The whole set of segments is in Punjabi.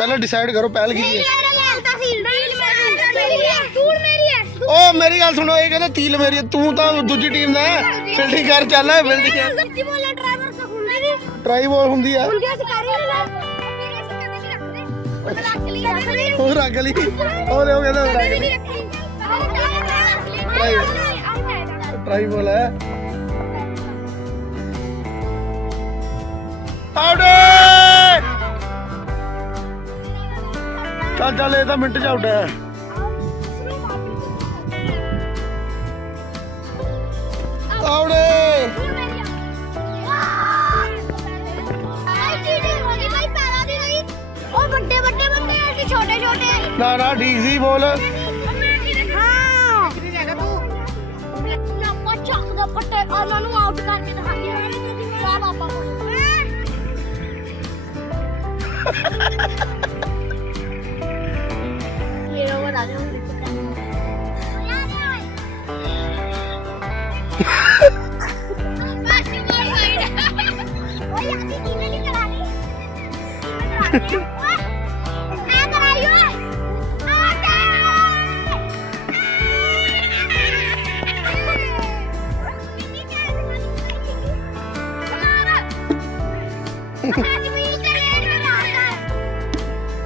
ਪਹਿਲਾਂ ਡਿਸਾਈਡ ਕਰੋ ਪਹਿਲ ਕੀ ਹੈ? ਦੂਰ ਮੇਰੀ ਹੈ ਓ ਮੇਰੀ ਗੱਲ ਸੁਣੋ ਇਹ ਕਹਿੰਦੇ ਤੀਲ ਮੇਰੀ ਹੈ, ਤੂੰ ਤਾਂ ਦੂਜੀ ਟੀਮ ਦਾ ਫੀਲਡਿੰਗ ਕਰ ਚੱਲ ਫੀਲਡਿੰਗ ਕਰ। ਟਰਾਈ ਬਾਲ ਹੁੰਦੀ ਆ ਹੀ। ਉਹ ਰੱਖ ਲਈ ਉਹ ਰੱਖ ਲਈ। ਉਹ ਲੈ ਉਹ ਕਹਿੰਦਾ ਉਹ ਰੱਖ। ਲਈ। ਟਰਾਈ ਬਾਲ ਹੈ। ਆਊਟ ਚੱਲ ਚੱਲ ਇਹ ਤਾਂ ਮਿੰਟ ਚ ਆਊਟ ਹੈ। ਉਹ ਵੱਡੇ ਵੱਡੇ ਬੰਦੇ ਆ ਅਸੀਂ ਛੋਟੇ ਛੋਟੇ ਨਾ ਨਾ ਠੀਕ ਸੀ ਬੋਲ। ਹਾਂ ਕਿੱਥੇ ਜਾਗਾ ਤੂੰ ਆਪਾਂ ਚੱਕ ਦਾ ਫੱਟੇ ਉਹਨਾਂ ਨੂੰ ਆਊਟ ਕਰਕੇ ਦਿਖਾਈਏ ਚੱਲ ਆਪਾਂ ਇਹ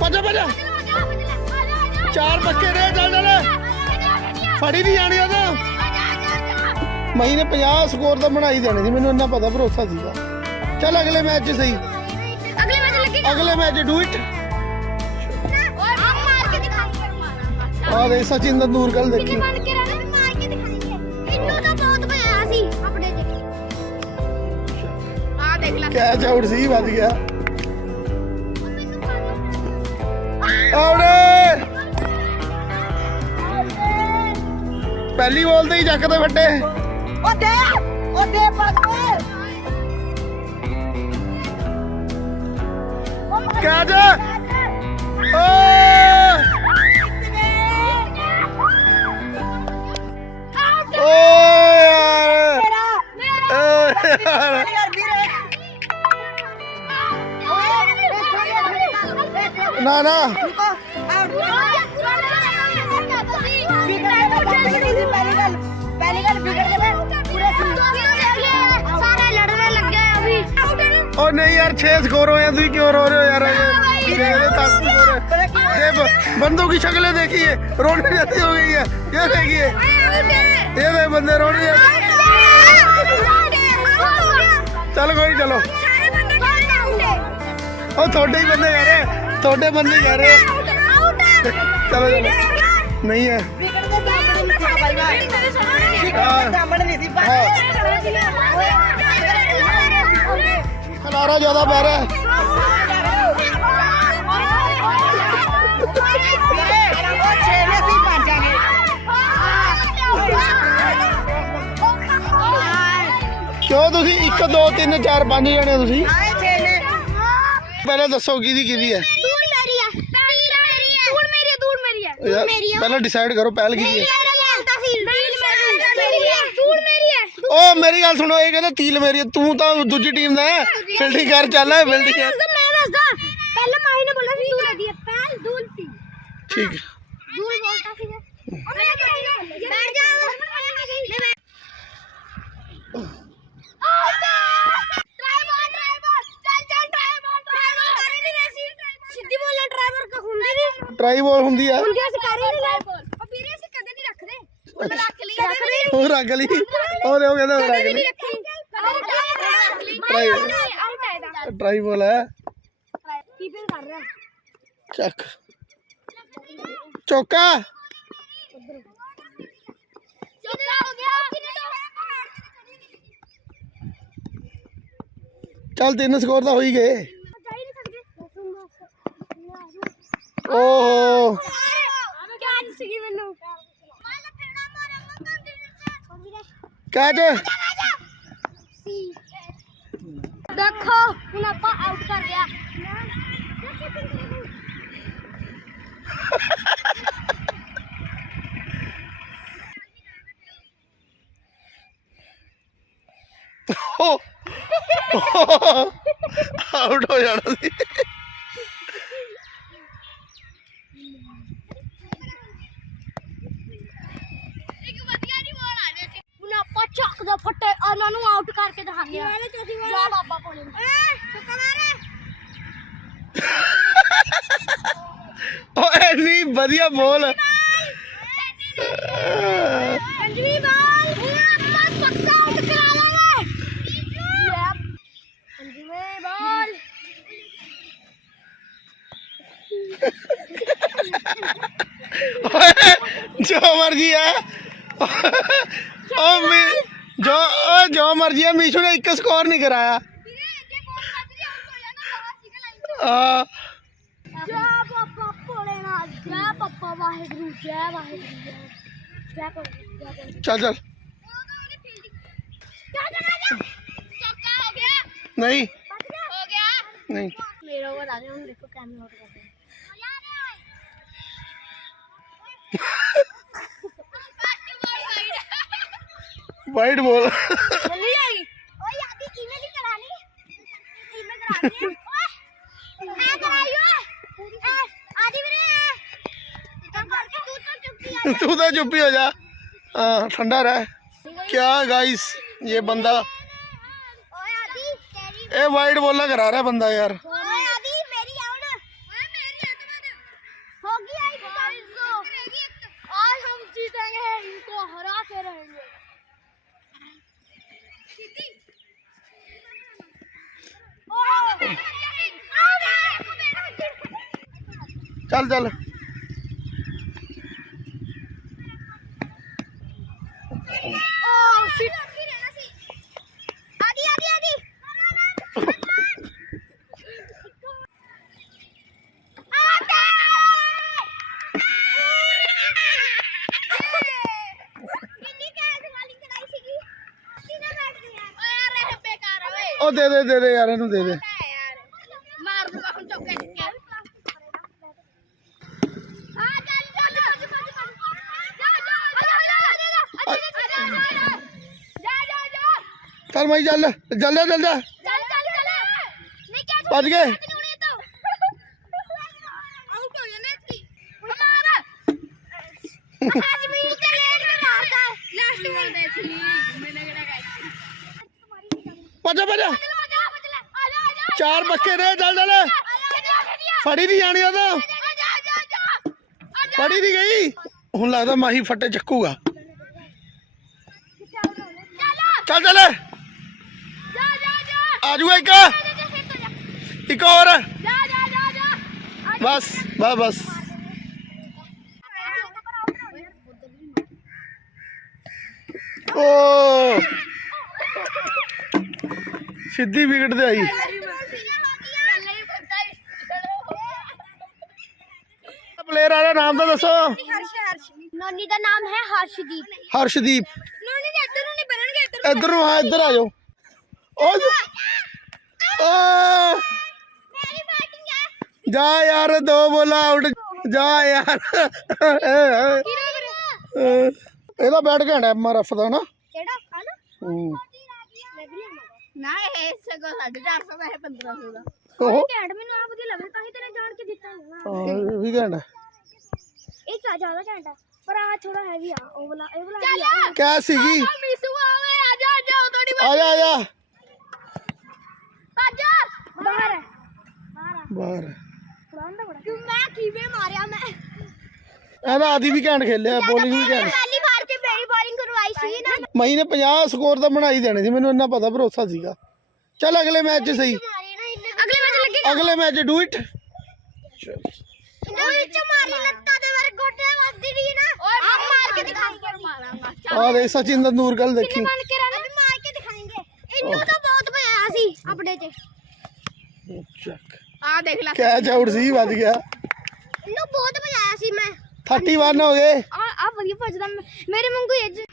ਭੱਜ ਭੱਜ। ਚਾਰ ਬੱਚੇ ਨੇ ਚੱਲ ਚੱਲ ਫੜੀ ਨਹੀਂ ਜਾਣੀ ਉਹ ਤਾਂ ਨੇ 50 ਸਕੋਰ ਤਾਂ ਬਣਾਈ ਦੇਣੇ ਸੀ, ਮੈਨੂੰ ਇੰਨਾ ਪਤਾ, ਭਰੋਸਾ ਸੀਗਾ। ਚੱਲ ਅਗਲੇ ਮੈਚ 'ਚ ਸਹੀ। ਅਗਲੇ ਮੈਚ ਡੂ ਇਟ ਆ ਦੇ ਸਚਿਨ ਤੰਦੂਰਕਰ ਦੇਖੀ। ਕਿੰਨੇ ਬਣ ਕੇ ਰਹਿਣਾ ਮਾਰ ਕੇ ਦਿਖਾਈਏ। ਇਹਨੂੰ ਤਾਂ ਬਹੁਤ ਪਿਆ ਸੀ ਆਪਣੇ ਚ ਆ ਦੇਖ ਲੈ। ਕੈਚ ਆਊਟ ਸੀ ਵੱਜ ਗਿਆ। ਆਊਟ ਪਹਿਲੀ ਬਾਲ ਤੇ ਹੀ ਚੱਕਦੇ ਵੱਡੇ ਉਹ ਦੇ ਉਹ ਦੇ ਪਾਸ ਕੈਚ ਓ ਓ ਯਾਰ ਓ ਯਾਰ ਯਾਰ ਵੀਰੇ ਨਾ ਨਾ ਸਾਰੇ ਲੜਨੇ ਓ ਨਹੀਂ ਯਾਰ 6 ਸਕੋਰ ਹੋਏ ਆ, ਤੁਸੀਂ ਕਿਉਂ ਰੋ ਰਹੇ ਹੋ ਯਾਰ ਦੇਖਦੇ ਤਾਂ ਸਕੋਰ ये ब- बंदों की शक्लें देखिए रोने जैसी हो गई है ये देखिए ये देख बंदे रोने जैसे चल कोई चलो ਉਹ ਤੁਹਾਡੇ ਹੀ ਬੰਦੇ ਕਹਿ ਰਹੇ ਤੁਹਾਡੇ ਬੰਦੇ ਕਹਿ ਰਹੇ ਚਲੋ ਚਲੋ ਨਹੀਂ ਹੈ ਸਾਹਮਣੇ ਨਹੀਂ ਸੀ ਖਲਾਰਾ ਜ਼ਿਆਦਾ ਪੈ ਰਿਹਾ ਹੈ। ਉਹ ਛੇ ਨੇ ਸੀ ਪੰਜਾਂ ਨੇ ਕਿਉਂ ਤੁਸੀਂ 1 2 3 4 5 ਜਣੇ ਹੋ ਤੁਸੀਂ? ਪਹਿਲਾਂ ਦੱਸੋ ਕਿਹਦੀ ਕਿਹਦੀ ਹੈ? ਦੂਰ ਮੇਰੀ ਹੈ ਦੂਰ ਮੇਰੀ ਹੈ ਦੂਰ ਮੇਰੀ ਹੈ ਯਾਰ, ਮੇਰੀ ਹੈ ਪਹਿਲਾਂ ਡਿਸਾਈਡ ਕਰੋ ਪਹਿਲ ਕਿਹਦੀ ਹੈ ਦੂਰ ਹੈ ਓ ਮੇਰੀ ਗੱਲ ਸੁਣੋ ਇਹ ਕਹਿੰਦੇ ਤੀਲ ਮੇਰੀ ਹੈ, ਤੂੰ ਤਾਂ ਦੂਜੀ ਟੀਮ ਦਾ ਫੀਲਡਿੰਗ ਕਰ ਚੱਲ ਫੀਲਡਿੰਗ ਕਰ। ਮੈਂ ਦੱਸਦਾ। ਪਹਿਲਾਂ ਮਾਹੀ ਨੇ ਬੋਲਿਆ ਸੀ ਦੂਰ ਦੀ ਪਹਿਲ ਦੂਰ ਸੀ। ਠੀਕ। ਹੈ। ਉਹ ਜਾ। ਮੈਂ ਸਿੱਧੀ ਬੋਲਣਾ ਡਰਾਈਵਰ ਕਾ ਹੁੰਦੇ ਨਹੀਂ। ਟਰਾਈ ਬਾਲ ਹੁੰਦੀ ਆ। ਹੁੰਦੇ ਅਸੀਂ ਕਰ ਹੀ ਨਹੀਂ ਉਹ ਵੀਰੇ ਅਸੀਂ ਕਦੇ ਨਹੀਂ ਰੱਖਦੇ। ਉਹ ਰੱਖ ਲਈ ਰੱਖ ਲਈ। ਉਹ ਰੱਖ ਲਈ। ਕਹਿੰਦਾ ਉਹ ਰੱਖ। ਲਈ ਟਰਾਈ ਟਰਾਈ ਬਾਲ ਹੈ। ਕੀਪਿੰਗ ਕਰ ਰਿਹਾ? ਚੱਕ। ਚੌਕਾ। ਚੁੱਕਾ ਹੋ ਗਿਆ। ਚੱਲ ਤਿੰਨ ਸਕੋਰ ਤਾਂ ਹੋ ਹੀ ਗਏ ਜਾ ਹੀ ਨਹੀਂ ਸਕਦੇ ਓਹੋ ਕੈਚ ਸੀਗੀ ਮੈਨੂੰ ਕੈਚ ਦੇਖੋ ਹੁਣ ਆਪਾਂ ਆਊਟ ਕਰ ਗਿਆ ਆਊਟ ਹੋ ਜਾਣਾ ਸੀ ਕਰਕੇ ਦਿਖਾਉਂਦੇ ਆ ਜਾ ਬਾਬਾ ਕੋਲੇ ਸੁੱਕਾ ਮਾਰੇ ਓਏ ਇੰਨੀ ਵਧੀਆ ਬੋਲ ਪੰਜਵੀਂ ਬਾਲ ਹੁਣ ਆਪਾਂ ਪੱਕਾ ਆਊਟ ਕਰਾ ਲਾਂਗੇ ਪੰਜਵੀਂ ਬਾਲ ਓਏ ਜੋ ਮਰਜ਼ੀ ਹੈ ਓ ਮੀ ਜੋ ਓ ਜੋ ਮਰਜ਼ੀ ਹੈ ਮੀਸ਼ੂ ਨੇ ਇੱਕ ਸਕੋਰ ਨਹੀਂ ਕਰਾਇਆ ਵਾਹਿਗੁਰੂ ਜੈ ਵਾਹਿਗੁਰੂ ਜੈ ਜੈ ਬਾਬਾ ਜੈ ਬਾਬਾ ਚੱਲ ਚੱਲ ਜਾ ਜਾ ਜਾ ਚੌਕਾ ਹੋ ਗਿਆ ਨਹੀਂ ਹੋ ਗਿਆ ਨਹੀਂ ਮੇਰਾ ਉਹ ਆ ਗਿਆ तू तो चुप ही हो जा हाँ ठंडा रह क्या गाइस ये बंदा ए वाइट बोला करा रहा है बंदा यार ਉਹ ਦੇ ਦੇ ਦੇ ਦੇ ਯਾਰ ਇਹਨੂੰ ਦੇ ਦੇ ਮਾਰ ਦੂਗਾ ਹੁਣ ਚੌਕੇ ਚੁੱਕੇ ਚੱਲ ਮਾਈ ਚੱਲ ਜਲਦਾ ਜਲਦਾ ਭੱਜ ਗਏ ਆਊਟ ਹੋ ਜਾਣਾ ਇੱਥੇ ਮਾਰ ਚਾਰ ਬੱਕੇ ਨੇ, ਚੱਲ ਚੱਲ। ਫੜੀ ਨਹੀਂ ਜਾਣੀ ਉਹਦਾ। ਫੜੀ ਨਹੀਂ ਗਈ। ਹੁਣ ਲੱਗਦਾ ਮਾਹੀ ਫੱਟੇ ਚੱਕੂਗਾ। ਚੱਲ ਚੱਲ। ਆ ਜੂਗਾ ਇੱਕ। ਇੱਕ ਹੋਰ। ਬਸ ਬਸ ਬਸ। ਓ। ਸਿੱਧੀ ਵਿਕਟ ਤੇ ਆਈ। ਨਾਮ ਤਾਂ ਦੱਸੋ। ਨੋਨੀ ਦਾ ਨਾਮ ਹੈ ਹਰਸ਼ਦੀਪ। ਹਰਸ਼ਦੀਪ। ਨੋਨੀ ਦੇ ਇੱਧਰ ਨੂੰ ਨਹੀਂ ਬਣਨਗੇ ਇੱਧਰ ਇੱਧਰ ਨੂੰ ਹਾਂ ਇੱਧਰ ਆ ਜਾਓ। ਓ ਜੀ। ਓ। ਮੇਰੀ ਬੈਟਿੰਗ ਹੈ ਜਾ ਯਾਰ ਦੋ ਬੋਲਾ ਆਊਟ ਜਾ ਯਾਰ। ਇਹਦਾ ਬੈਟ ਘੈਂਟ ਹੈ ਮਰਫ ਦਾ ਨਾ। ਕਿਹੜਾ? ਹੂੰ। ਨਾ ਇਹ ਸਗੋਂ 450 ਦਾ ਹੈ 1500 ਦਾ। ਉਹ ਘੈਂਟ ਮੈਨੂੰ ਆ ਵਧੀਆ ਲੱਗਦਾ ਤਾਂ ਹੀ ਤੇਰੇ ਜਾਣ ਕੇ ਦਿੱਤਾ। ਹਾਂ, ਵੀ ਘੈਂਟ ਹੈ। ਜ਼ਿਆਦਾ ਘੈਂਟ। ਪਰ ਆ ਥੋੜਾ ਹੈਵੀ ਆ ਉਹ ਵਾਲਾ ਇਹ ਵਾਲਾ ਹੈਵੀ ਆ। ਕਿਆ ਸੀਗੀ? ਮਿਸੂ ਆਵੇ ਆ ਜਾ ਜਾ ਥੋੜੀ ਆ ਜਾ ਆ ਜਾ। ਭੱਜ ਬਾਹਰ ਹੈ ਬਾਹਰ ਆ। ਬਾਹਰ ਫੜਾਉਂਦਾ ਬੜਾ ਕਿਉਂ ਮੈਂ ਕਿਵੇਂ ਮਾਰਿਆ ਮੈਂ? ਇਹਦਾ ਆਦੀ ਵੀ ਘੈਂਟ ਖੇਲਿਆ ਬੋਲਿੰਗ ਵੀ ਘੈਂਟ। ਪਹਿਲੀ ਵਾਰ ਤੇ ਮੇਰੀ ਬੋਲਿੰਗ ਕਰਵਾਈ ਸੀ ਨਾ। ਮਈ ਨੇ 50 ਸਕੋਰ ਤਾਂ ਬਣਾ ਹੀ ਦੇਣੇ ਸੀ ਮੈਨੂੰ ਇੰਨਾ ਪਤਾ ਭਰੋਸਾ ਸੀਗਾ। ਚੱਲ ਅਗਲੇ ਮੈਚ 'ਚ ਸਹੀ। ਅਗਲੇ ਮੈਚ ਲੱਗੇ। ਅਗਲੇ ਮੈਚ ਡੂ ਇਟ ਉਹ ਵਿੱਚ ਮਾਰੀ ਲੱਤਾਂ? ਦੇ ਮੇਰੇ ਗੋਡੇ ਵੱਜਦੀ ਨਹੀਂ ਨਾ ਆ ਮਾਰ ਕੇ ਦਿਖਾਏਂਗੇ ਮਾਰਾਂਗਾ ਆ ਦੇ ਸਚਿਨ ਤੰਦੂਰ ਕੱਲ ਦੇਖੀ ਬਣ ਕੇ ਰਹਿਣਾ ਮਾਰ ਕੇ ਦਿਖਾਏਂਗੇ ਇਹਨੂੰ ਤਾਂ ਬਹੁਤ ਭਜਾਇਆ ਸੀ ਆਪਣੇ ਤੇ ਚੱਕ ਆ ਦੇਖ ਲੈ ਕੈਚ ਆਊਟ ਸੀ ਵੱਜ ਗਿਆ ਇਹਨੂੰ ਬਹੁਤ ਭਜਾਇਆ ਸੀ ਮੈਂ 31 ਹੋ ਗਏ ਆ ਆ ਵਧੀਆ ਭਜਦਾ ਮੇਰੇ ਵਾਂਗੂ ਇਹ ਜ-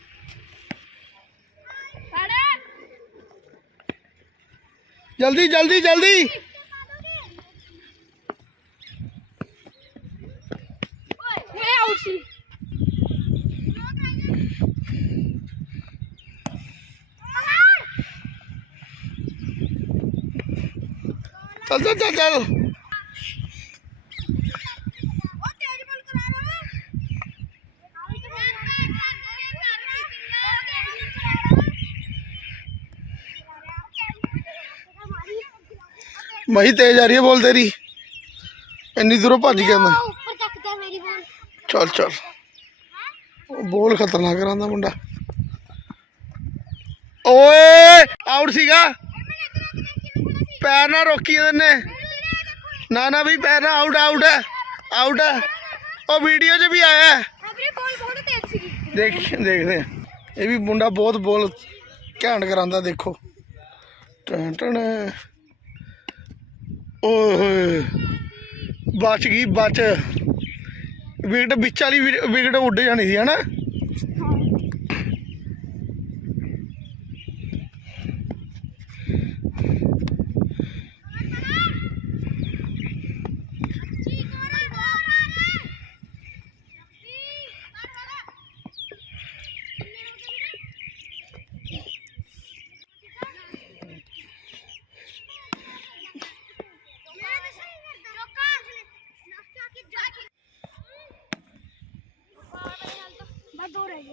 ਜਲਦੀ ਜਲਦੀ ਚੱਲ ਚੱਲ ਚੱਲ। ਮਹੀ ਤੇਜ਼ ਆ ਰਹੀ ਹੈ ਬੋਲ ਤੇਰੀ। ਇੰਨੀ ਦੂਰੋਂ ਭੱਜ ਗਿਆ ਮੈਂ ਉੱਪਰ ਚੱਲ। ਚੱਲ ਬੋਲ ਖਤਰਨਾਕ ਕਰਾਂਦਾ ਮੁੰਡਾ। ਓਏ ਆਊਟ ਸੀਗਾ। ਪੈਰ ਨਾ ਰੋਕੀ ਇਹਦੇ ਨੇ, ਨਾ ਨਾ ਵੀ ਪੈਰ ਨਾ ਆਊਟ ਆਊਟ ਹੈ ਆਊਟ ਹੈ ਉਹ ਵੀਡੀਓ 'ਚ ਵੀ ਆਇਆ। ਹੈ। ਬੋਲ ਬਹੁਤ ਤੇਜ਼ ਸੀ ਦੇਖ, ਦੇਖਦੇ ਆ ਇਹ ਵੀ ਮੁੰਡਾ ਬਹੁਤ ਬੋਲ ਘੈਂਟ ਕਰਾਂਦਾ ਦੇਖੋ। ਟਣ ਟਣ। ਓਏ ਹੋਏ। ਬਚ ਗਈ, ਬਚ। ਵਿਕਟ, ਵਿੱਚ ਵਾਲੀ ਵਿਕਟ ਉੱਡ ਜਾਣੀ ਸੀ, ਹਨਾ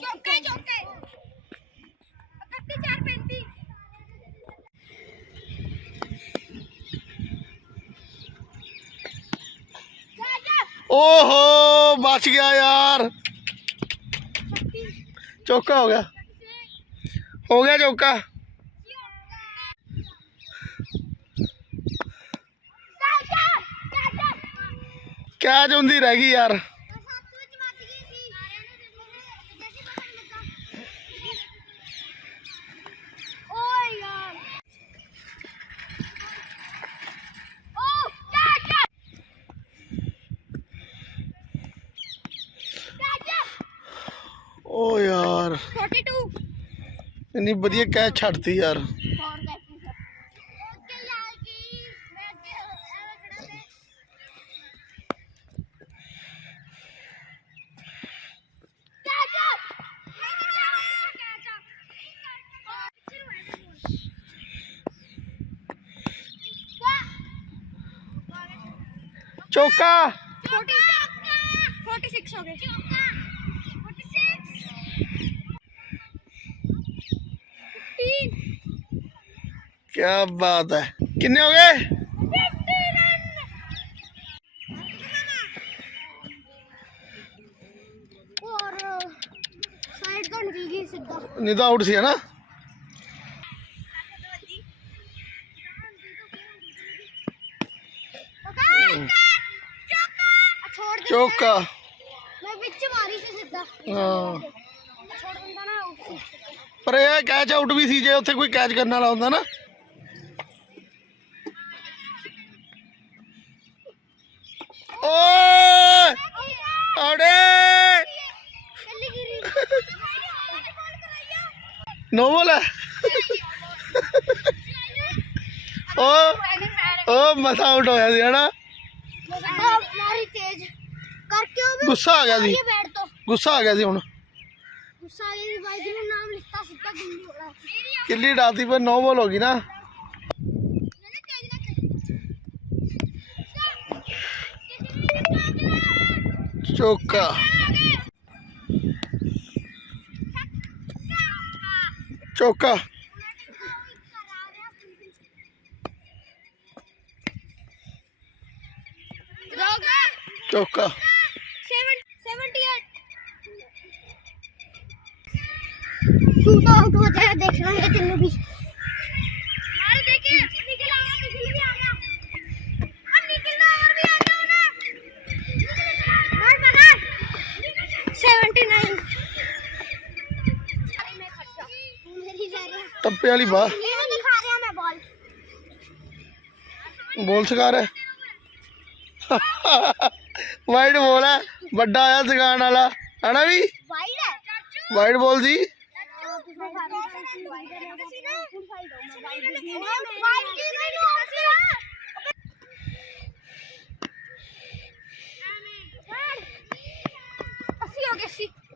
ਚੌਕੇ ਚੌਕੇ 31 4 35 ਜਾ ਜਾ ਓਹੋ ਬਚ ਗਿਆ ਯਾਰ। ਚੌਕਾ ਹੋ ਗਿਆ। ਹੋ ਗਿਆ ਚੌਕਾ। ਕੈਚ ਹੁੰਦੀ ਰਹਿ ਗਈ ਯਾਰ। ਇੰਨੀ ਵਧੀਆ ਕੈਚ ਛੱਡਤੀ ਯਾਰ ਹੋਰ ਬੈਠੀ ਸਰ ਓਕੇ ਯਾਰ ਕੀ ਮੈਂ ਅੱਗੇ ਐਵੇਂ ਖੜਾ ਤੇ ਜਾ ਜਾ ਜਾ ਜਾ ਚੌਕਾ 46 ਹੋ ਗਏ क्या बात है? कितने हो गए? निदा उठ सी है ना? चौका। हाँ। पर कैच आउट भी सी जे उ कोई कैच करने वाला होंगे ना? ਓਏ! ਆੜੇ ਨੋਵਲ ਓ ਓ ਮਸਾ ਆਊਟ ਹੋਇਆ ਸੀ ਹਨਾ? ਮਾਰੀ ਤੇਜ਼ ਕਰਕੇ ਉਹ ਗੁੱਸਾ ਆ ਗਿਆ ਸੀ। ਗੁੱਸਾ ਆ ਗਿਆ ਸੀ ਹੁਣ। ਗੁੱਸਾ ਆ ਗਿਆ ਸੀ ਬਾਈ ਜੀ ਨੂੰ ਨਾਮ ਲਿਖਤਾ ਸਿੱਧਾ ਗੁੱਲੀ ਹੋਣਾ। ਕਿੱਲੀ ਹੋ ਗਈ ਨਾ। ਚੋਕਾ। ਚੋਕਾ। ਚੋਕਾ। 78 ਤੂੰ ਤਾਂ ਉਹ ਤੋਂ ਦੇਖਣਾ ਹੈ ਤੈਨੂੰ ਵੀ। रुपए वाली बा बॉल सिकार है वाइट बॉल है बड़ा आया सिखाने वाला है ना भी वाइट बॉल जी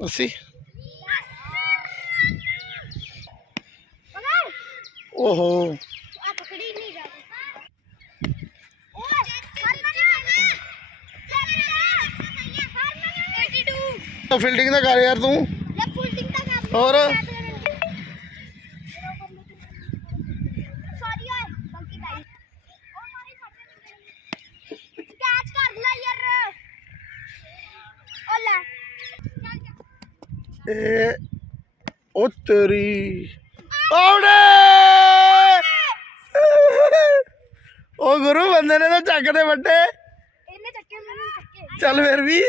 ਅਸੀਂ ਓਹੋ। ਆ ਪਕੜੀ ਨਹੀਂ ਜਾ ਫੀਲਡਿੰਗ ਦਾ ਕਰ ਯਾਰ ਤੂੰ। ਓਏ ਬੰਕੀ ਬਾਈ ਉਹ ਮਾਰੇ ਸਾਡੇ ਤੇਰੀ ਬੰਦੇ ਨੇ ਤਾਂ ਚੱਕ ਦੇ ਵੱਡੇ। ਇਹਨੇ ਚੱਕੇ ਮੈਨੂੰ ਚੱਕੇ। ਚੱਲ ਫਿਰ ਵੀ।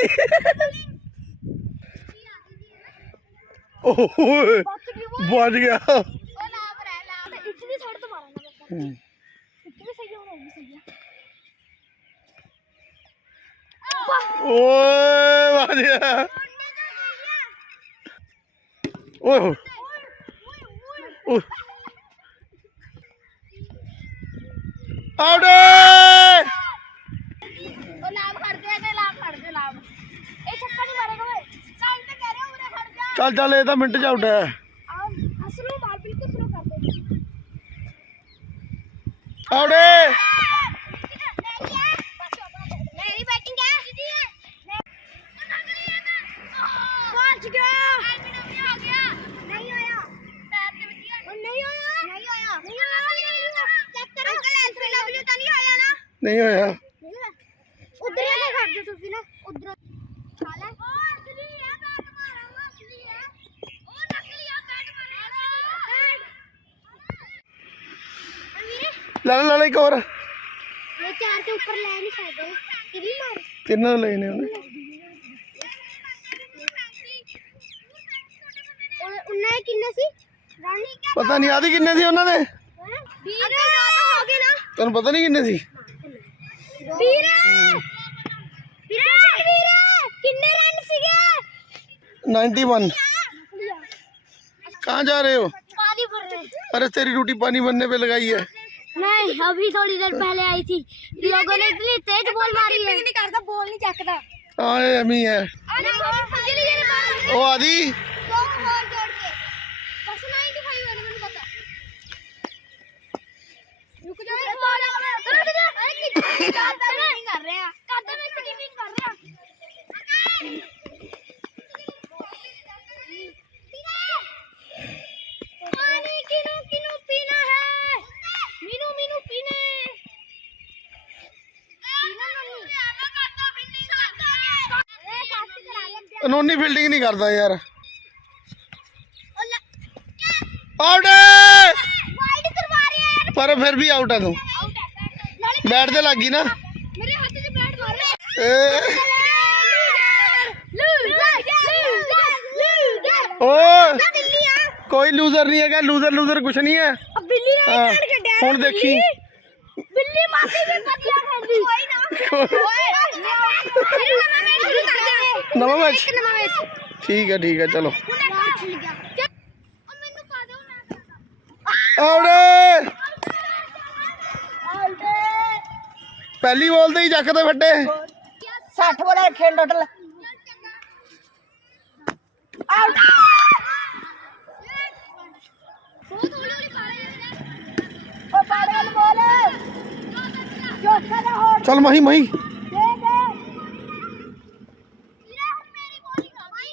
ਓਏ ਬੱਚ ਗਈ ਉਹ ਬਚ ਗਿਆ। ਉਹ ਲਾਭ ਰਹਿ ਲਾਭ ਤੇ ਇੱਥੇ ਦੀ ਸਾਈਡ ਤੋਂ ਮਾਰਾਂਗਾ ਮੈਂ ਹੂੰ। ਇੱਥੇ ਵੀ ਸਹੀ ਹੋਣਾ ਉਹ ਵੀ ਸਹੀ ਆ। ਓਏ ਬਚ ਗਿਆ। ਓਏ ਹੋਏ। ਓਏ ਆਉੜੇ ਇਹ ਛੱਕਾ ਨਹੀਂ ਮਾਰੇਗਾ ਓਏ ਚੱਲ ਤੇ ਕਹਿ ਰਿਹਾ ਉਰੇ ਖੜ ਜਾ। ਚੱਲ ਚੱਲ ਇਹ ਤਾਂ ਮਿੰਟ ਚ ਆਉਟ ਹੈ। ਆ ਅਸਲੂ ਮਾਰ ਬਿਲਕੁਲ ਸਲੋ ਕਰ ਦੇ ਆਉੜੇ ਮੇਰੀ ਬੈਟਿੰਗ ਹੈ ਸਿੱਧੀ ਹੈ ਪਹੁੰਚ ਗਿਆ ਆ ਗਿਆ ਨਹੀਂ ਹੋਇਆ ਪੈਰ ਤੇ ਵੱਜਿਆ ਉਹ ਨਹੀਂ ਹੋਇਆ ਨਹੀਂ ਹੋਇਆ ਨਹੀਂ ਹੋਇਆ ਚੈੱਕ ਕਰੋ ਅੰਕਲ ਐਲਪੀਡਬਲਯੂ ਤਾਂ ਨਹੀਂ ਹੋਇਆ ਨਾ ਨਹੀਂ ਹੋਇਆ ਉਧਰ ਹੀ ਖੜ ਜਾ ਤੁਸੀਂ ਨਾ ਉਧਰ ਚਾਲਾ ਉਹ ਅਸਲੀ ਹੈ ਬੈਟ ਮਾਰਾ ਉਹ ਅਸਲੀ ਹੈ ਉਹ ਨਕਲੀ ਆ ਬੈਟ ਮਾਰਾ ਵੀਰੇ ਲੈ ਲੈ, ਲੈ ਲੈ ਇੱਕ ਹੋਰ ਇਹ ਚਾਰ ਤੇ ਉੱਪਰ ਲੈ ਨਹੀਂ ਸਕਦੇ ਇਹ ਵੀ ਮਾਰ ਤਿੰਨ ਲਏ ਨੇ ਉਹਨੇ ਉਹ ਉਹਨਾਂ ਕਿੰਨੇ ਸੀ ਰਾਣੀ ਪਤਾ ਨਹੀਂ ਆਦੀ ਕਿੰਨੇ ਸੀ ਉਹਨਾਂ ਦੇ ਵੀਰ ਤਾਂ ਹੋ ਗਏ ਨਾ ਤੈਨੂੰ ਪਤਾ ਨਹੀਂ ਕਿੰਨੇ ਸੀ ਵੀਰ ਵੀਰ ਵੀਰ ਕਿੰਨੇ ਰਨ ਸੀਗੇ 91 कहाँ जा रहे हो पानी भर रहे अरे तेरी रोटी पानी बनने पे लगाई है नहीं अभी थोड़ी देर पहले आई थी लोगों ने इतनी तेज बॉल मारी है नहीं करता बॉल नहीं चकता हाँ ये अमी है ओ आदि रुक जा अनोनी फील्डिंग नहीं करता यार। आउट पर फिर भी आउट है तू। बैट तो लग गई ना ओ। कोई लूजर नहीं है लूजर लूजर कुछ नहीं है? हूँ। हाँ। देखी। बिल्ली मासी भी बढ़िया कोई ना। ਨਵਾਂ ਮੈਚ ਇੱਕ ਨਵਾਂ ਮੈਚ ਠੀਕ ਹੈ ਠੀਕ ਹੈ ਚਲੋ। ਪਹਿਲੀ ਬੋਲ ਤੇ ਹੀ ਚੱਕਦੇ ਵੱਡੇ। 60 ਬੋਲ ਰੱਖੇ ਟੋਟਲ। ਆਊਟ ਬਹੁਤ ਹੌਲੀ ਹੌਲੀ ਪਾ ਰਹੇ ਨੇ ਉਹ ਪਾੜਲ ਬੋਲ ਚੌਥਾ ਦਾ ਹੋਰ ਚੱਲ ਮਹੀ ਮਹੀ ਦੇ ਦੇ ਵੀਰੇ ਹੁਣ ਮੇਰੀ ਬੋਲਿੰਗ ਆ ਭਾਈ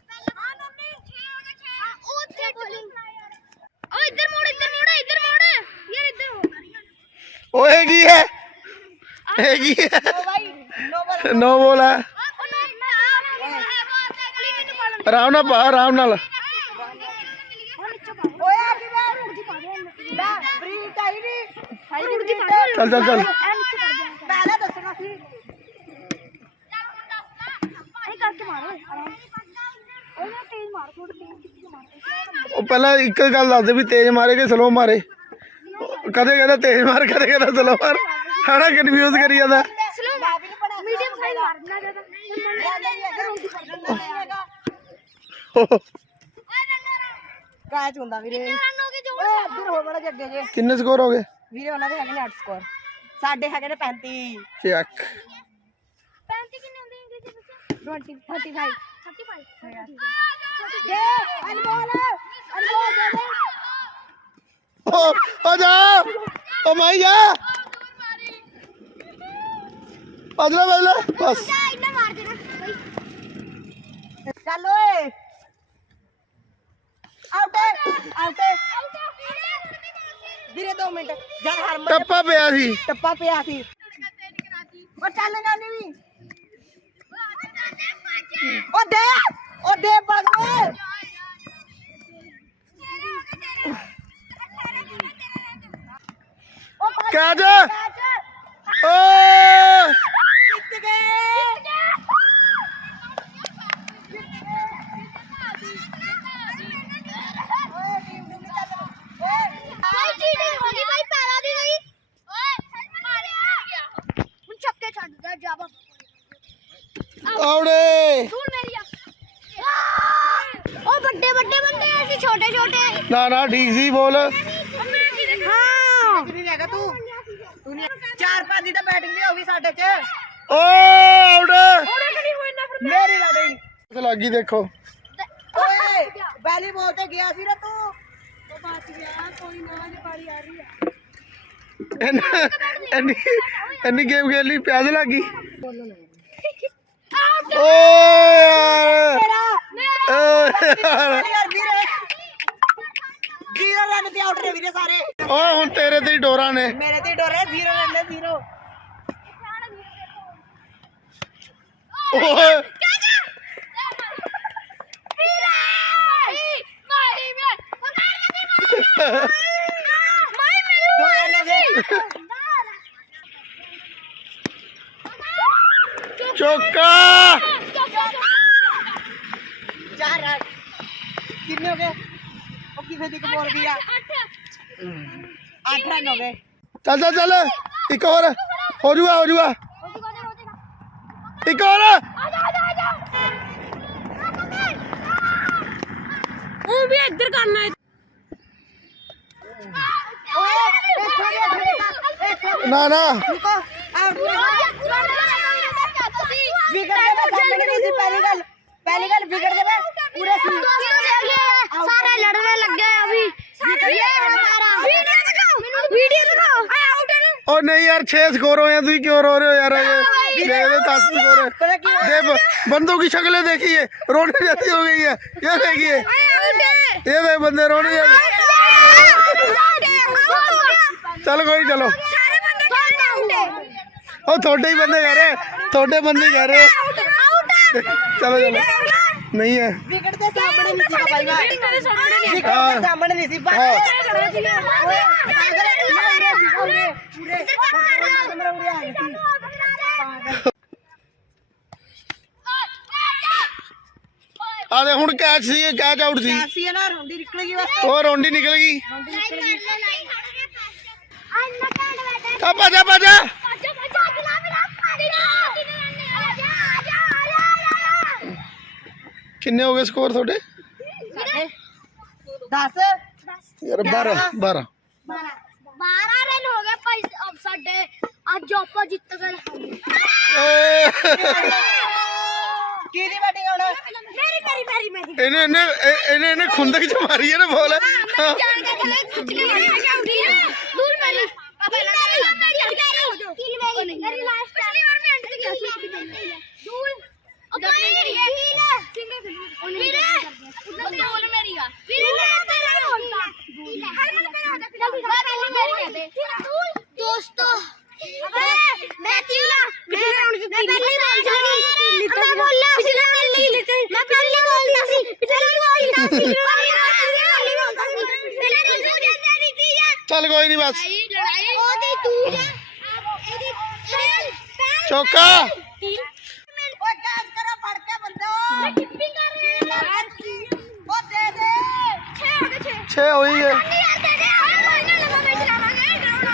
ਪਹਿਲਾਂ ਹਾਂ ਮੰਮੀ 6 ਹੋ ਗਏ 6 ਉਹ ਤੇ ਬੋਲਿੰਗ ਓ ਇੱਧਰ ਮੋੜ ਇੱਧਰ ਮੋੜ ਇੱਧਰ ਮੋੜ ਯਾਰ ਇੱਧਰ ਮੋੜ ਓਏ ਕੀ ਹੈ ਇਹ ਕੀ ਹੈ ਭਾਈ ਨੋ ਬੋਲ ਨੋ ਬੋਲ ਹੈ ਉਹ ਨਹੀਂ ਮੈਂ ਆ ਹੈ ਬਾਤ ਹੈ ਗਲੀ ਮੈਨੂੰ ਪਾ ਲੈਂਦੇ ਆਰਾਮ ਨਾਲ ਪਾ ਆਰਾਮ ਨਾਲ ਹੁਣ ਇੱਚੋ ਪਾ ਓਏ ਆ ਕੀ ਬੈ ਮੁਰਗੀ ਦੇ ਬੈ ਫਰੀ ਚਾਹੀਦੀ। ਹਾਈ ਮੁਰਗੀ ਪਾ ਦੇ ਚੱਲ ਚੱਲ ਚੱਲ। ਦੇ ਪਹਿਲਾਂ ਦੱਸਣਾ ਸੀ। ਐ ਕਰਕੇ ਮਾਰੋ ਆਰਾਮ। ਉਹ ਨਾ ਤੇਜ਼ ਮਾਰ ਥੋੜਾ ਤੇਜ਼ ਮਾਰ। ਉਹ ਪਹਿਲਾਂ ਇੱਕ ਗੱਲ ਦੱਸ ਦੇ ਵੀ ਤੇਜ਼ ਮਾਰੇ ਕਿ ਸਲੋ ਮਾਰੇ। ਕਦੇ ਕਹਿੰਦਾ ਤੇਜ਼ ਮਾਰ ਕਦੇ ਕਹਿੰਦਾ ਸਲੋ ਮਾਰ। ਹਾਣਾ ਕਨਫਿਊਜ਼ ਕਰੀ ਜਾਂਦਾ। ਸਲੋ ਮੀਡੀਅਮ ਸਾਈਜ਼ ਮਾਰਨਾ ਜ਼ਿਆਦਾ ਕਾਚ ਹੁੰਦਾ ਵੀਰੇ? ਰਨ ਹੋ ਗਏ ਜੋ ਓਏ ਇੱਧਰ ਹੋ ਬੜਾ ਜੱਗੇ ਜੇ ਕਿੰਨੇ ਸਕੋਰ ਹੋ ਗਏ? ਵੀਰੇ ਉਹਨਾਂ ਦੇ ਹੈਗੇ ਨੇ 8 ਸਕੋਰ ਸਾਡੇ ਹੈਗੇ ਨੇ 35 ਚੱਕ 35 ਕਿੰਨੇ ਹੁੰਦੇ ਇੰਗਲਿਸ਼ ਵਿੱਚ 20 35 35 ਦੇ ਅਨਮੋਲ ਅਨਮੋਲ ਦੇ ਦੇ। ਓ ਆ ਜਾ। ਓ ਭੱਜ ਲੈ ਭੱਜ ਲੈ ਬਸ। ਇੰਨਾ ਮਾਰ ਦੇਣਾ। ਬਈ। ਚੱਲ ਓਏ। ਆਊਟ ਆਊਟ ਵੀਰੇ 2 ਮਿੰਟ। ਜਦ ਹਰਮਨ ਟੱਪਾ ਪਿਆ ਸੀ। ਟੱਪਾ ਪਿਆ ਸੀ। ਉਹ ਚੱਲ ਨਾ ਨੀ ਵੀ। ਉਹ ਦੇ ਉਹ ਦੇ ਬਗਲੇ ਉਹ ਭੱਜ, ਕੈਚ! ਭੱਜ। ਓ ਛੋਟੇ ਨਾ ਨਾ ਠੀਕ ਸੀ ਬੋਲ। ਹਾਂ। ਨਹੀਂ ਲੈਗਾ ਤੂੰ? ਤੂੰ ਨਹੀਂ ਚਾਰ ਪੰਜ ਦੀ ਤਾਂ ਬੈਟਿੰਗ ਵੀ ਹੋ ਗਈ ਸਾਡੇ 'ਚ। ਓ ਆਉੜੇ ਮੇਰੀ ਬੈਟਿੰਗ ਤੇ ਲੱਗੀ ਦੇਖੋ। ਓਏ ਬੈਲੀ ਬਾਲ ਤੇ ਗਿਆ ਸੀ ਨਾ ਤੂੰ। ਇੰਨ- ਇੰਨੀ ਇੰਨੀ ਗੇਮ ਖੇਲੀ ਪਿਆਸ ਲੱਗੀ ਓ ਯਾਰ। ਓ ਯਾਰ। ਯਾਰ ਵੀਰੇ ਜ਼ੀਰੋ ਰਨ ਤੇ ਆਊਟ ਨੇ ਵੀਰੇ ਸਾਰੇ। ਓ ਹੁਣ ਤੇਰੇ ਤੇ ਹੀ ਡੋਰਾਂ ਨੇ। ਮੇਰੇ ਤੇ ਡੋਰੇ ਜ਼ੀਰੋ ਰਨ ਦੇ ਜ਼ੀਰੋ। ਓਏ। ਦੋ ਰਨ ਹੋ ਗਏ ਚੌਕਾ। ਚਾਰ ਰਨ ਕਿੰਨੇ ਹੋ ਗਏ ਉਹ ਕਿਵੇਂ ਦੀ ਬੋਲ ਗਈ ਆ 8 ਰਨ ਹੋ ਗਏ ਚੱਲ ਚੱਲ ਚੱਲ ਇੱਕ ਹੋਰ ਹੋ ਜੂਗਾ ਹੋ ਜੂਗਾ ਇੱਕ ਹੋਰ ਉਹ ਵੀ ਇੱਧਰ ਕਰਨਾ ਹੈ ਓਏ ਇੱਥੋਂ पूरे सारे लड़ने लग गए अभी। ये हमारा वीडियो दिखाओ। नहीं यार छे स्कोर हो तू क्यों रो रहे हो यार? ये देख बंदों की शक्लें देखिए रोने जैसी हो गई है। ये देखिए। ये देख बंदे रोने जैसे चलो कोई चलो। और थोड़े ही? बंदे कह रहे थोड़े बंदे कह रहे चलो चलो। ਨਹੀਂ ਹੈ। ਵਿਗੜਦੇ ਸਾਹਮਣੇ ਨਹੀਂ ਸੀ ਪਾਪਾਈਆ ਵਿਗੜਦੇ ਸਾਹਮਣੇ ਨਹੀਂ ਸੀ। ਪਾਪਾਈਆ ਆ ਦੇ ਹੁਣ ਕੈਚ ਸੀ ਕੈਚ ਆਊਟ ਸੀ। ਕੈਚ ਸੀ ਨਾ ਰੌਂਡੀ ਨਿਕਲ ਗਈ ਬਸ। ਉਹ ਰੌਂਡੀ ਨਿਕਲ ਗਈ। ਰੌਂਡੀ ਨਿਕਲ ਗਈ। ਆ ਜਾ ਜਾ। ਜਾ ਜਾ। ਜਾ ਕਿੰਨੇ ਹੋ ਗਏ ਸਕੋਰ ਤੁਹਾਡੇ? 10 ਯਾਰ 12 12 ਬਾਰਾਂ। ਰਨ ਹੋ ਗਏ ਭਾਈ ਅਬ ਸਾਡੇ ਅੱਜ ਆਪਾਂ ਜਿੱਤ ਗਏ। ਕਿਹਦੀ ਬੈਟਿੰਗ ਹੁਣ? ਮੇਰੀ ਮੇਰੀ ਮੇਰੀ ਮੇਰੀ। ਇਹਨੇ ਇਹਨੇ ਇਹ- ਇਹਨੇ ਇਹਨੇ ਖੁੰਦਕ ਚ ਮਾਰੀ ਹੈ ਨਾ ਬੋਲ ਜਾਣ ਕੇ ਥੱਲੇ ਖਿੱਚ ਕੇ ਮਾਰਿਆ ਗਿਆ ਉੱਠੀ ਦੂਰ ਮੇਰੀ ਪਹਿਲਾਂ ਮੇਰੀ ਮੇਰੀ ਕਿਲ ਮੇਰੀ ਮੇਰੀ ਲਾਸਟ ਪਿਛਲੀ ਵਾਰ ਮੈਂ ਐਂਡ ਤੇ ਗਿਆ ਸੀ ਦੂਰ ਉਹ ਮੇਰੀ ਹੈ ਸਿੰਗਲ ਵੀਰੇ ਉਹਨੇ ਬੋਲ ਮੇਰੀ ਆ ਵੀਰੇ ਮੈਂ ਤੇਰਾ ਬੋਲਦਾ ਹਰ ਮਨ ਮੇਰਾ ਹੋ ਜਾ ਜਲਦੀ ਪਹਿਲੀ ਮੇਰੀ ਹੈ ਦੇ ਦੋਸਤੋ ਮੈਂ ਤੀਲਾ ਪਿਛਲੇ ਰਾਉਂਡ ਚ ਤੀਲੀ ਮੈਂ ਬੋਲਿਆ ਪਿਛਲੇ ਰਾਉਂਡ ਚ ਮੈਂ ਪਹਿਲੀ ਬੋਲਦਾ ਸੀ ਪਿਛਲੇ ਬੋਲਦਾ ਸੀ ਪਹਿਲੇ ਰਾਉਂਡ ਚ ਤੇਰੀ ਕੀ ਹੈ ਚੱਲ ਕੋਈ ਨਹੀਂ ਬਸ ਲੜਾਈ ਉਹਦੀ ਤੂੰ ਹੈ ਇਹਦੀ ਚੌਕਾ। ਓਏ ਕੈਚ ਕਰੋ ਫੜ ਕੇ ਬੰਦੋ ਕਿੱਪਿੰਗ ਕਰ ਰਹੀ ਹੈ? ਉਹ ਦੇ ਦੇ। 6 ਹੋ ਗਏ 6 6 ਹੋਈ ਹੈ। ਨਹੀਂ ਯਾਰ ਦੇ ਦੇ। ਹਰ ਕੋਈ ਨਾ ਲਗਾ ਮੈਂ ਚਲਾਵਾਂਗੇ। ਡਰਾਉਣਾ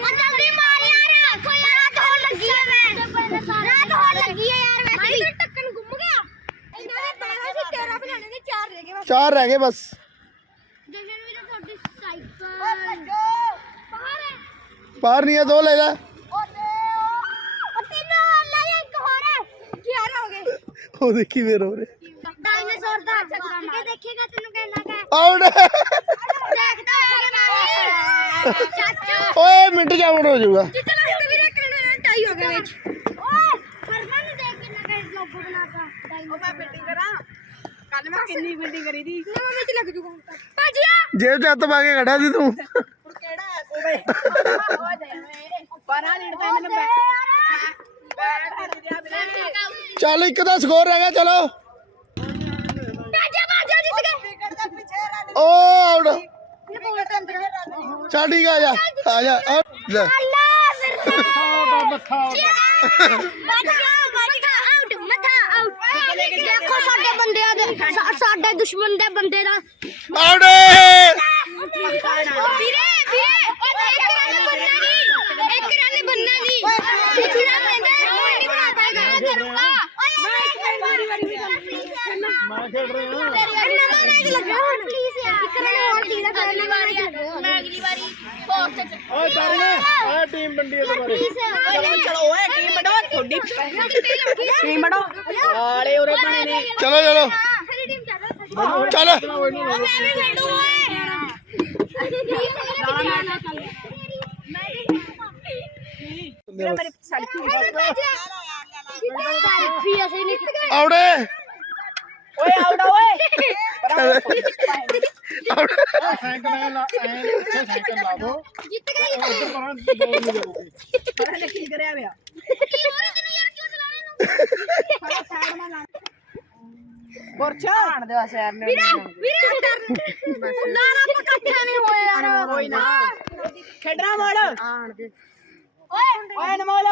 ਮੈਂ ਜਲਦੀ ਮਾਰ ਯਾਰ। ਕੋਈ ਰਾਤ ਹੋਣ ਲੱਗੀ ਹੈ ਮੈਂ। ਰਾਤ ਹੋਣ ਲੱਗੀ ਹੈ ਯਾਰ ਵੈਸੇ ਵੀ ਟੱਕਣ ਗੁੰਮ ਗਿਆ। ਇਹਨਾਂ ਨੇ 12 ਸੀ। 13 ਬਣਾਣੇ ਨੇ 4 ਰਹਿ ਗਏ ਬਸ। ਚਾਰ ਰਹਿ ਗਏ ਬਸ। ਜਸ਼ਨ ਵੀ ਤੁਹਾਡੀ ਸਾਈਕਲ ਭੱਜੋ। ਬਾਹਰ ਹੈ ਬਾਹਰ ਨਹੀਂ ਹੈ ਦੋ ਲੈ ਜਾ ਓ ਦੇ ਉਹ ਤਿੰਨੋਂ ਲੈ ਇੱਕ ਹੋਰ ਹੈ 11 ਹੋ ਗਏ ਉਹ ਦੇਖੀ ਫੇਰ ਹੋ ਰਹੇ ਡਾਇਨਾਸੌਰ ਦਾ ਦੇਖੇਗਾ ਤੈਨੂੰ ਕਹਿੰਦਾ ਕਿ। ਆਊਟ। ਦੇਖਦਾ ਹੋਏਗਾ ਮੈਂ ਚਾਚੂ ਓਏ ਮਿੰਟ ਚ ਆਊਟ ਹੋ ਜਾਊਗਾ। ਜਿੱਤੇ ਲੱਗਦਾ ਵੀਰੇ ਕਿਹਨੇ ਟਾਈ ਹੋ ਗਏ ਵਿੱਚ। ਓਏ ਫਰਮਾਨ ਨੂੰ ਦੇਖ ਕਿੰਨਾ ਕੈ ਲੋਗੋ ਬਣਾਤਾ ਓ ਮੈਂ ਬਿਲਡਿੰਗ ਕਰਾਂ। ਕੱਲ ਮੈਂ ਕਿੰਨੀ ਬਿਲਡਿੰਗ ਕਰੀ ਦੀ। ਨਵਾਂ ਵਿੱਚ ਲੱਗ ਜੂਗਾ ਭਾਜੀਆ! ਜੇਬ ਚ ਹੱਥ ਪਾ ਕੇ ਖੜਾ ਸੀ ਤੂੰ। ਹੁਣ ਕਿਹੜਾ ਹੈ ਸੋ ਬਈ ਪਰਾਂ ਲੀੜਦਾ ਮੈਨੂੰ ਚੱਲ ਇੱਕ ਦਾ ਸਕੋਰ ਰਹਿ ਗਿਆ ਚਲੋ। ਓ ਆਊਟ। ਚੱਲ ਠੀਕ ਆ ਜਾ ਆ ਜਾ ਆ। ਲੈ। ਦੇਖੋ ਸਾਡੇ ਬੰਦਿਆਂ ਦੇ ਸਾ- ਸਾਡੇ ਦੁਸ਼ਮਣ ਦੇ ਬੰਦੇ ਦਾ। ਆਊਟ। ਵੀਰੇ ਵੀਰੇ ਇੱਕ ਰਨ ਬੰਨਾ ਨਹੀਂ ਇੱਕ ਰਨ ਬੰਨਾ ਨਹੀਂ ਜਿੱਤਣਾ ਪੈਂਦਾ ਕੋਈ ਨਹੀਂ ਬਣਾ ਪਾਏਗਾ ਮੈਂ ਖੇਡ ਰਿਹਾ ਨਵਾਂ ਮੈਚ ਲੱਗਾ ਹੁਣ ਪਲੀਜ਼ ਯਾਰ ਇੱਕ ਮਿੰਟ ਹੋਰ ਦੀ ਦਾ ਅਗਲੀ ਵਾਰੀ ਮੈਂ ਅਗਲੀ ਵਾਰੀ ਫੋਰਥ ਚ ਓਏ ਕਰਨ ਆ ਟੀਮ ਬੰਡੀ ਦੇ ਬਾਰੇ। ਚਲੋ ਚਲੋ ਓਏ ਟੀਮ ਬਣੋ ਤੁਹਾਡੀ ਟੀਮ। ਬਣੋ ਵਾਲੇ ਉਰੇ ਬਣੇ ਨੇ। ਚਲੋ ਚਲੋ। ਸਾਡੀ ਟੀਮ ਚੱਲ ਚੱਲ। ਉਹ ਮੈਂ ਵੀ ਖੇਡੂ ਓਏ। ਮੇਰੇ ਸੈਲਫੀ ਸੈਲਫੀ ਅਸੀਂ ਨਹੀਂ ਆਉੜੇ। ਓਏ ਆਉੜਾ ਓਏ। ਸਾਈਕਲ ਲਾ ਐ ਸਾਈਕਲ ਲਾ ਦੋ ਜਿੱਤ ਗਈ ਪਰਾਂ ਦੋ ਨਹੀਂ ਦੇਵੋਗੇ ਪਤਾ ਨਹੀਂ ਕੀ ਕਰਿਆ ਵਿਆ ਕੀ ਹੋ ਰਿਹਾ ਤੈਨੂੰ ਯਾਰ ਕਿਉਂ ਚਲਾਣੇ ਨੂੰ ਗੁਰਚਾ ਆਣ ਦੇ ਵਾਸਤੇ ਯਾਰ ਨੇ ਵੀਰੇ ਵੀਰੇ ਡਰ ਨਾ ਨਾ ਇਕੱਠੇ ਨਹੀਂ। ਹੋਏ ਯਾਰ ਕੋਈ ਨਾ ਖੇਡਣਾ ਮੋੜ ਆਣ ਦੇ। ਓਏ। ਓਏ ਅਨਮੋਲ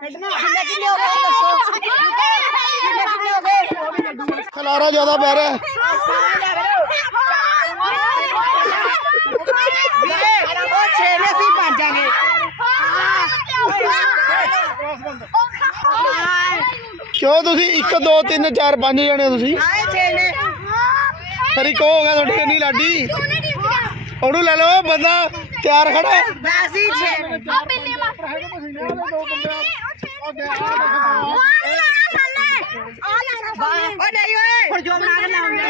ਖੇਡਣਾ। ਕਿੰਨੇ ਕਿੰਨੇ ਹੋ ਗਏ? ਦੱਸੋ। ਕਿੰਨੇ ਕਿੰਨੇ ਹੋ ਗਏ? ਉਹ ਵੀ ਖੇਡੂਗਾ। ਖਲਾਰਾ ਜ਼ਿਆਦਾ ਪੈ ਰਿਹਾ। ਵੀਰੇ ਉਹ ਛੇ ਨੇ ਅਸੀਂ ਪੰਜ ਆਂਗੇ ਕਿਉਂ ਤੁਸੀਂ 1 2 3 4 5 ਜਣੇ ਹੋ ਤੁਸੀਂ? ਆਏ ਛੇ ਨੇ। ਫਿਰ ਇੱਕ ਉਹ ਹੋ ਗਿਆ ਤੁਹਾਡੀ ਇੰਨੀ ਲਾਡੀ। ਉਹਨੂੰ ਲੈ ਲਓ ਬੰਦਾ ਤਿਆਰ ਖੜਾ ਹੈ। ਵੈਸੀ ਛੇ। ਆ ਬਿੱਲੀ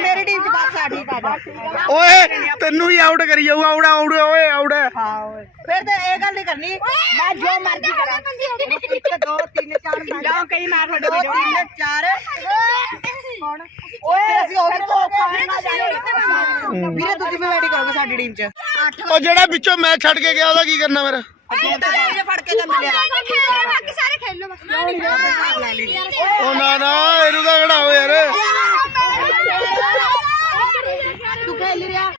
ਮੇਰੀ ਟੀਮ ਚ ਬਸ ਓਏ ਤੈਨੂੰ ਹੀ ਆਊਟ ਕਰੀ ਜਾਊਗਾ ਆਊੜਾ ਆਊੜਾ ਓਏ ਆਊੜਾ ਹਾਂ ਓਏ। ਫਿਰ ਤੇ ਇਹ ਗੱਲ ਨਹੀਂ ਕਰਨੀ। ਮੈਂ ਜੋ ਮਰਜ਼ੀ ਕਰਾਂ। 1 2 3 4 5 ਲਓ ਕਈ ਮੈਂ ਤੁਹਾਡੇ ਵੀਡੀਓ 3 4 ਓਏ ਅਸੀਂ ਹੋ ਗਏ ਧੋਖਾ ਵੀਰੇ ਤੁਸੀਂ ਵੀ ਵੇਟ ਕਰੋਗੇ ਸਾਡੀ ਟੀਮ ਚ। ਉਹ ਜਿਹੜਾ ਵਿੱਚੋਂ ਮੈਚ ਛੱਡ ਕੇ ਗਿਆ ਉਹਦਾ ਕੀ ਕਰਨਾ ਫਿਰ? ਉਹ ਨਾ ਨਾ ਇਹਨੂੰ ਤਾਂ ਖੜਾਓ ਯਾਰ। ਤੂੰ ਖੇਲ ਰਿਹਾ।